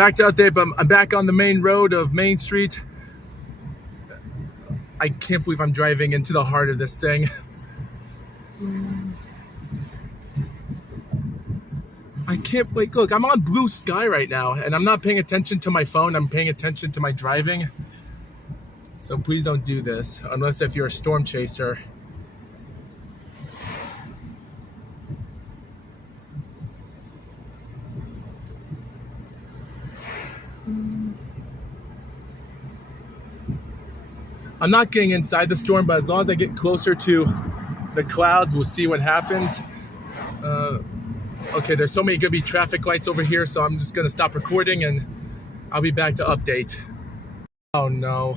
back to update, but I'm back on the main road of Main Street. I can't believe I'm driving into the heart of this thing. I can't wait. Look, I'm on blue sky right now, and I'm not paying attention to my phone. I'm paying attention to my driving. So please don't do this, unless if you're a storm chaser. I'm not getting inside the storm, but as long as I get closer to the clouds, we'll see what happens. Okay, there's so many gonna be traffic lights over here, so I'm just gonna stop recording and I'll be back to update. Oh no.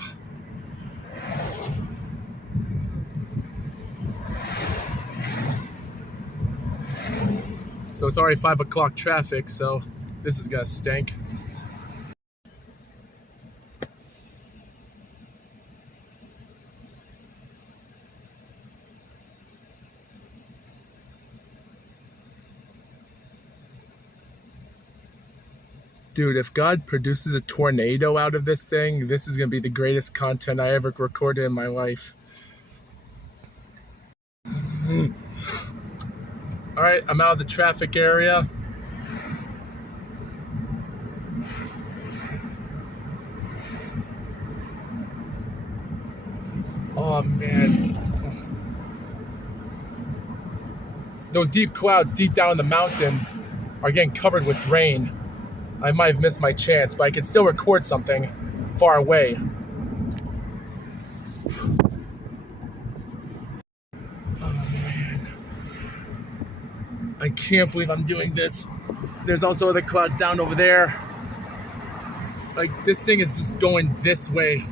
So it's already 5 o'clock traffic, so this is gonna stink. Dude, if God produces a tornado out of this thing, this is gonna be the greatest content I ever recorded in my life. All right, I'm out of the traffic area. Oh man. Those deep clouds deep down in the mountains are getting covered with rain. I might have missed my chance, but I can still record something far away. Oh man. I can't believe I'm doing this. There's also other clouds down over there. Like, this thing is just going this way.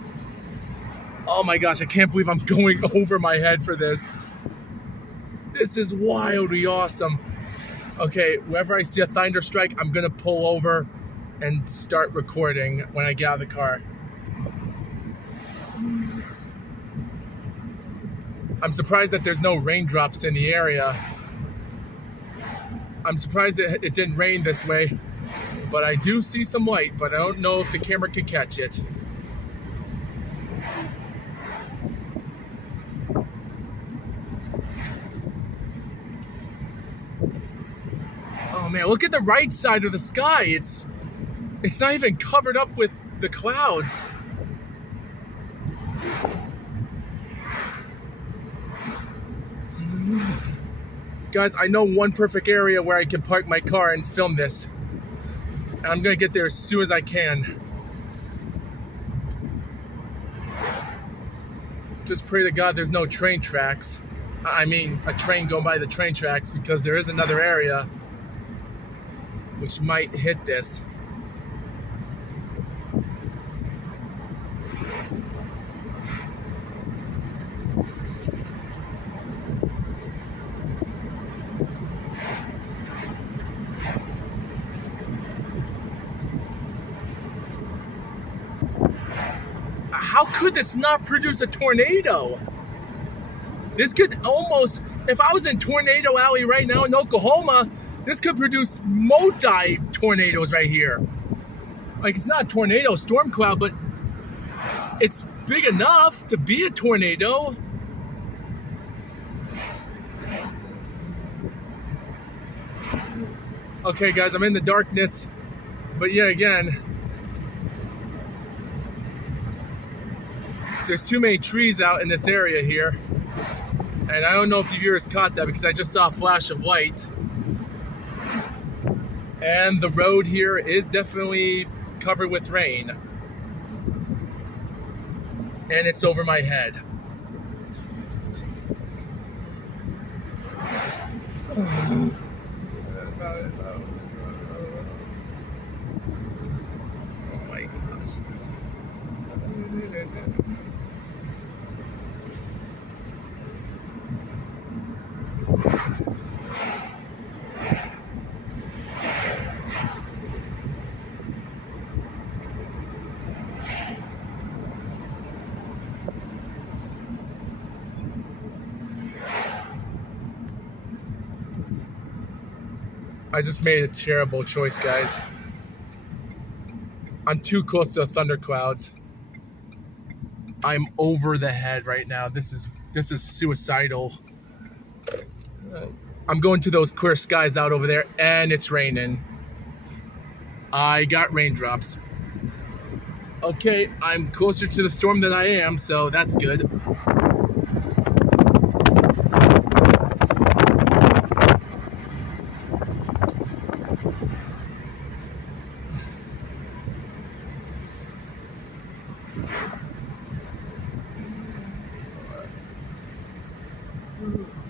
Oh my gosh, I can't believe I'm going over my head for this. This is wildly awesome. Okay, wherever I see a thunder strike, I'm gonna pull over and start recording when I get out of the car. I'm surprised that there's no raindrops in the area. I'm surprised it didn't rain this way, but I do see some light, but I don't know if the camera can catch it. Oh man, look at the right side of the sky. It's not even covered up with the clouds. Guys, I know one perfect area where I can park my car and film this. And I'm gonna get there as soon as I can. Just pray to God there's no train tracks. I mean, a train going by the train tracks, because there is another area which might hit this. How could this not produce a tornado? This could almost, if I was in Tornado Alley right now in Oklahoma, this could produce multi-tornadoes right here. Like, it's not a tornado storm cloud, but it's big enough to be a tornado. Okay guys, I'm in the darkness, but yeah, again, there's too many trees out in this area here. And I don't know if the viewers caught that, because I just saw a flash of light. And the road here is definitely covered with rain. And it's over my head. Oh my gosh. I just made a terrible choice, guys. I'm too close to the thunderclouds. I'm over the head right now. This is suicidal. I'm going to those clear skies out over there, and it's raining. I got raindrops. Okay, I'm closer to the storm than I am, so that's good.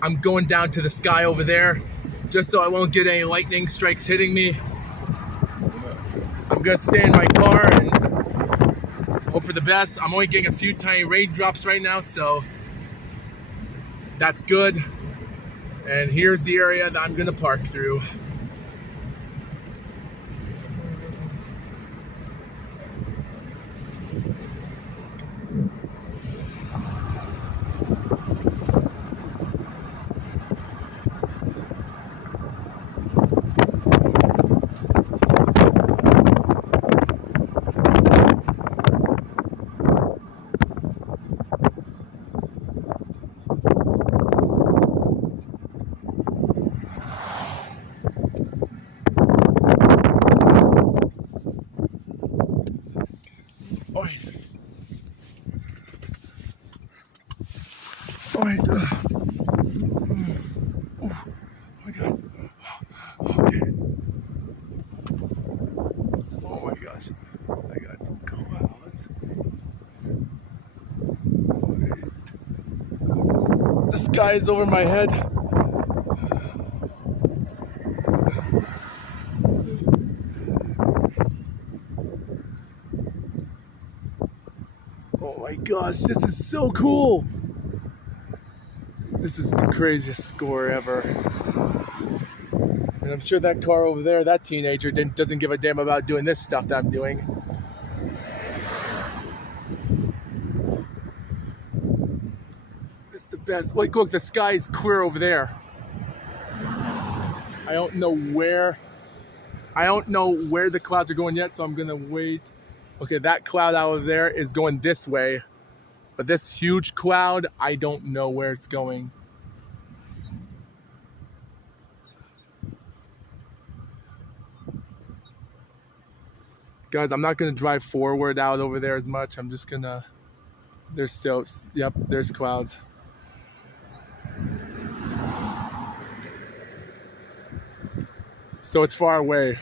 I'm going down to the sky over there just so I won't get any lightning strikes hitting me. I'm gonna stay in my car and hope for the best. I'm only getting a few tiny raindrops right now, so that's good. And here's the area that I'm gonna park through. Oh, my God. Okay. Oh my gosh. I got some clouds. The sky is over my head. Oh my gosh, this is so cool. This is the craziest score ever. And I'm sure that car over there, that teenager, doesn't give a damn about doing this stuff that I'm doing. It's the best. Like, look, the sky is clear over there. I don't know where the clouds are going yet, so I'm gonna wait. Okay, that cloud out of there is going this way. But this huge cloud, I don't know where it's going. Guys, I'm not gonna drive forward out over there as much. I'm just gonna, there's still, yep, there's clouds. So it's far away.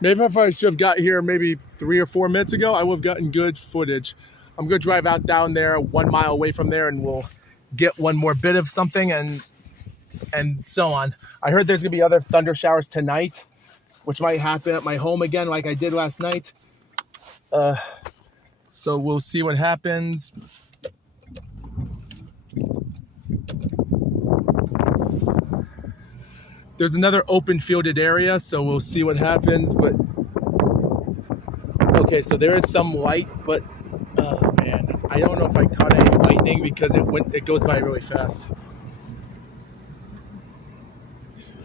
Maybe if I should have got here maybe 3 or 4 minutes ago, I would have gotten good footage. I'm gonna drive out down there 1 mile away from there and we'll get one more bit of something and so on. I heard there's gonna be other thunder showers tonight, which might happen at my home again like I did last night. So we'll see what happens. There's another open fielded area, so we'll see what happens. But okay, so there is some light, but oh man, I don't know if I caught any lightning because it goes by really fast.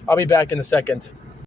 I'll be back in a second.